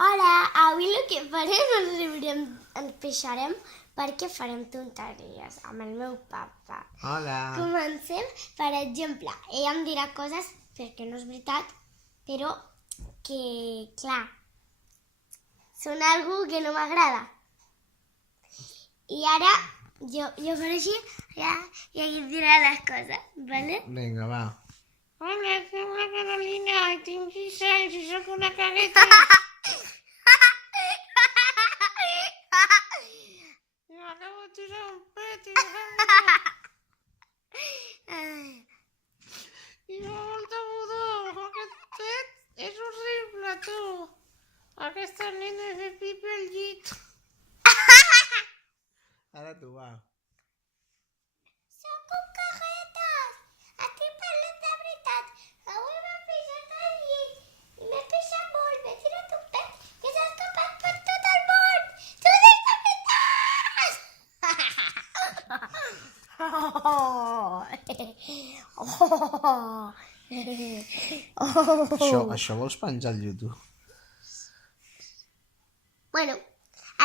Hola, avui el que farem ens pixarem perquè farem tonteries amb el meu papa. Hola. Comencem, per exemple, ella em dirà coses perquè no és veritat, però que, clar, són algo que no m'agrada. I ara jo faré així i ella em dirà les coses, ¿vale? Vinga, va. Hola, soc la Carolina i tinc 6 anys i soc una cagueta. I m'acabo de tirar un pet i fa molta pudor. Aquest pet és horrible, tu. Aquesta nit m'he fet pipi al llit. Ara tu, va. Sóc un caguetes! Estic parlant de veritat. Avui m'he pixat al llit i m'he pixat molt. M'he tirat un pet que s'ha escapat per tot el món. T'ho dic de veritat! Això vols penjar al YouTube? Bueno,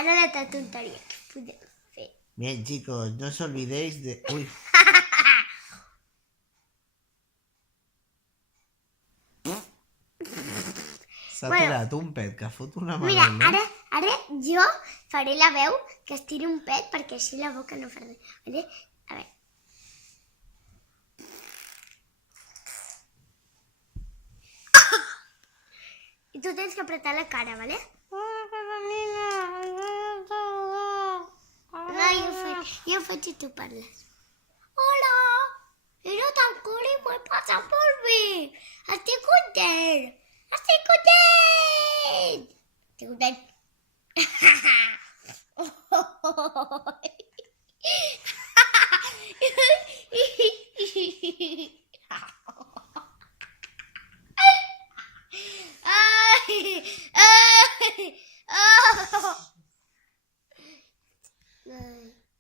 ara la tonteria que podem fer. Bien, chicos, no os olvidéis de... Uy. S'ha tirat un pet que fot una Mira, magana. ara jo faré la veu que es tiri un pet perquè així la boca no fa res. Vale? A veure. I tu tens que apretar la cara, ¿vale? Hola, Carolina. No, jo faig i tu parles. Hola! Era tan cool i m'ho he passat molt bé! Estic content! Estic content! Estic content!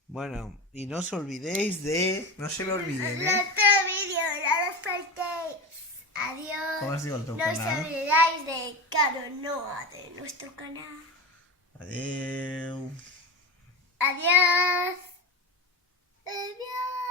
Bueno, y no os olvidéis de... No se me olviden, ¿eh? Otro vídeo, no los faltéis. Adiós. ¿Cómo has dicho el tu No os canal? olvidáis de Caro Noa, de nuestro canal. Adeu. Adiós. Adiós.